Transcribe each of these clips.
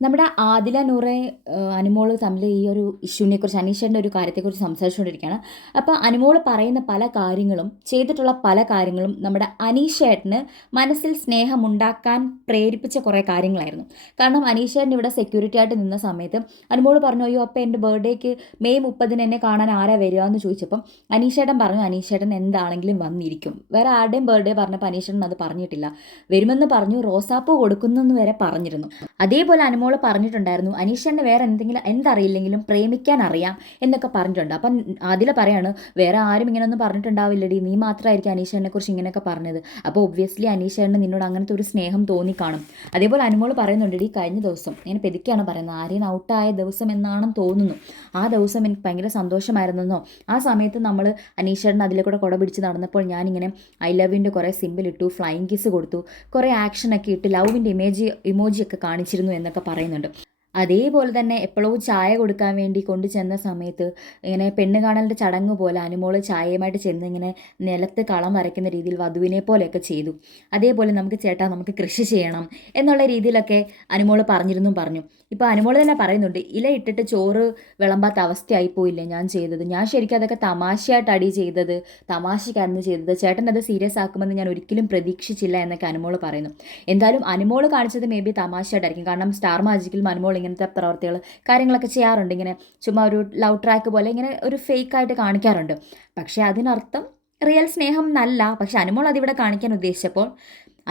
നമ്മുടെ ആദില നൂറെ അനുമോള് തമ്മിൽ ഈ ഒരു ഇഷ്യൂവിനെക്കുറിച്ച് അനീഷേട്ടൻ്റെ ഒരു കാര്യത്തെക്കുറിച്ച് സംസാരിച്ചുകൊണ്ടിരിക്കുകയാണ്. അപ്പോൾ അനുമോള് പറയുന്ന പല കാര്യങ്ങളും ചെയ്തിട്ടുള്ള പല കാര്യങ്ങളും നമ്മുടെ അനീഷേട്ടന് മനസ്സിൽ സ്നേഹമുണ്ടാക്കാൻ പ്രേരിപ്പിച്ച കുറേ കാര്യങ്ങളായിരുന്നു. കാരണം അനീഷേട്ടൻ ഇവിടെ സെക്യൂരിറ്റി ആയിട്ട് നിന്ന സമയത്ത് അനുമോള് പറഞ്ഞു, അയ്യോ അപ്പോൾ എൻ്റെ ബർത്ത്ഡേക്ക് മെയ് 30 എന്നെ കാണാൻ ആരാ വരിക എന്ന് ചോദിച്ചപ്പം അനീഷേട്ടൻ പറഞ്ഞു അനീഷേട്ടൻ എന്താണെങ്കിലും വന്നിരിക്കും. വേറെ ആരുടെയും ബർത്ത്ഡേ പറഞ്ഞപ്പോൾ അനീഷേട്ടൻ അത് പറഞ്ഞിട്ടില്ല. വരുമെന്ന് പറഞ്ഞു, റോസാപ്പൂ കൊടുക്കുന്നെന്ന് വരെ പറഞ്ഞിരുന്നു. അതേപോലെ അനുമോള് പറഞ്ഞിട്ടുണ്ടായിരുന്നു അനീഷേട്ടന് വേറെ എന്തറിയില്ലെങ്കിലും പ്രേമിക്കാൻ അറിയാം എന്നൊക്കെ പറഞ്ഞിട്ടുണ്ട്. അപ്പം ആദില പറയാണ്, വേറെ ആരും ഇങ്ങനെയൊന്നും പറഞ്ഞിട്ടുണ്ടാവില്ലടി, നീ മാത്രമായിരിക്കും അനീഷേട്ടനെ കുറിച്ച് ഇങ്ങനെയൊക്കെ പറഞ്ഞത്. അപ്പോൾ ഒബ്വിയസ്ലി അനീഷേട്ടന് നിന്നോട് അങ്ങനത്തെ ഒരു സ്നേഹം തോന്നിക്കാണും. അതേപോലെ അനുമോള് പറയുന്നുണ്ട്, ഈ കഴിഞ്ഞ ദിവസം ഇങ്ങനെ പെതുക്കെയാണ് പറയുന്നത്, ആര്യൻ ഔട്ടായ ദിവസം എന്നാണെന്ന് തോന്നുന്നു, ആ ദിവസം എനിക്ക് ഭയങ്കര സന്തോഷമായിരുന്നെന്നോ, ആ സമയത്ത് നമ്മൾ അനീഷേട്ടൻ അതിലെ കൂടെ കുട പിടിച്ച് നടന്നപ്പോൾ ഞാനിങ്ങനെ ഐ ലവിൻ്റെ കുറേ സിമ്പിൾ ഇട്ടു, ഫ്ലൈയിങ് കിസ് കൊടുത്തു, കുറേ ആക്ഷനൊക്കെ ഇട്ട് ലവിൻ്റെ ഇമോജിയൊക്കെ കാണിച്ചിരുന്നു എന്നൊക്കെ പറയുന്നുണ്ട്. അതേപോലെ തന്നെ എപ്പോഴോ ചായ കൊടുക്കാൻ വേണ്ടി കൊണ്ടുചെന്ന സമയത്ത് ഇങ്ങനെ പെണ്ണ് കാണലിൻ്റെ ചടങ്ങ് പോലെ അനുമോള് ചായയുമായിട്ട് ചെന്ന് ഇങ്ങനെ നിലത്ത് കളം വരയ്ക്കുന്ന രീതിയിൽ വധുവിനെ പോലെയൊക്കെ ചെയ്തു. അതേപോലെ നമുക്ക് കൃഷി ചെയ്യണം എന്നുള്ള രീതിയിലൊക്കെ അനുമോള് പറഞ്ഞു. ഇപ്പോൾ അനുമോള് തന്നെ പറയുന്നുണ്ട്, ഇല ഇട്ടിട്ട് ചോറ് വിളമ്പാത്ത അവസ്ഥയായി പോയില്ലേ ഞാൻ ചെയ്തത്, ഞാൻ ശരിക്കും അതൊക്കെ തമാശയായിട്ട് അടി ചെയ്തത്, തമാശക്കായിരുന്നു ചെയ്തത്, ചേട്ടൻ അത് സീരിയസ് ആക്കുമെന്ന് ഞാൻ ഒരിക്കലും പ്രതീക്ഷിച്ചില്ല എന്നൊക്കെ അനുമോള് പറയുന്നു. എന്തായാലും അനുമോള് കാണിച്ചത് മേ ബി തമാശയായിട്ടായിരിക്കും. കാരണം സ്റ്റാർ മാജിക്കിൽ അനുമോൾ ഇങ്ങനത്തെ പ്രവർത്തികൾ കാര്യങ്ങളൊക്കെ ചെയ്യാറുണ്ട്. ഇങ്ങനെ ചുമ്മാ ഒരു ലവ് ട്രാക്ക് പോലെ ഇങ്ങനെ ഒരു ഫേക്കായിട്ട് കാണിക്കാറുണ്ട്. പക്ഷേ അതിനർത്ഥം റിയൽ സ്നേഹം എന്നല്ല. പക്ഷെ അനുമോൾ അതിവിടെ കാണിക്കാൻ ഉദ്ദേശിച്ചപ്പോൾ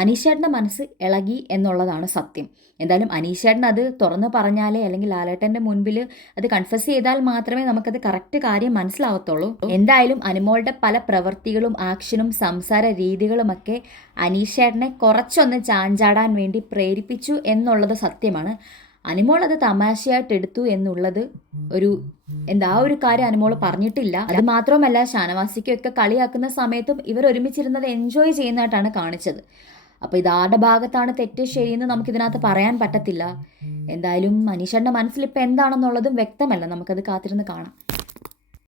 അനീഷേട്ടൻ്റെ മനസ്സ് ഇളകി എന്നുള്ളതാണ് സത്യം. എന്തായാലും അനീഷേട്ടൻ അത് തുറന്ന് പറഞ്ഞാലേ, അല്ലെങ്കിൽ ലാലേട്ടൻ്റെ മുൻപിൽ അത് കൺഫസ് ചെയ്താൽ മാത്രമേ നമുക്കത് കറക്റ്റ് കാര്യം മനസ്സിലാവത്തുള്ളൂ. എന്തായാലും അനുമോളുടെ പല പ്രവൃത്തികളും ആക്ഷനും സംസാര രീതികളുമൊക്കെ അനീഷേട്ടനെ കുറച്ചൊന്ന് ചാഞ്ചാടാൻ വേണ്ടി പ്രേരിപ്പിച്ചു എന്നുള്ളത് സത്യമാണ്. അനുമോൾ അത് തമാശയായിട്ട് എടുത്തു എന്നുള്ളത് ആ ഒരു കാര്യം അനുമോൾ പറഞ്ഞിട്ടില്ല. അത് മാത്രമല്ല, ഷാനവാസിക്കൊക്കെ കളിയാക്കുന്ന സമയത്തും ഇവർ ഒരുമിച്ചിരുന്നത് എൻജോയ് ചെയ്യുന്നതായിട്ടാണ് കാണിച്ചത്. അപ്പോൾ ഇതാരുടെ ഭാഗത്താണ് തെറ്റ് ശരിയെന്ന് നമുക്കിതിനകത്ത് പറയാൻ പറ്റത്തില്ല. എന്തായാലും മനീഷേട്ടൻ്റെ മനസ്സിൽ ഇപ്പം എന്താണെന്നുള്ളതും വ്യക്തമല്ല. നമുക്കത് കാത്തിരുന്ന് കാണാം.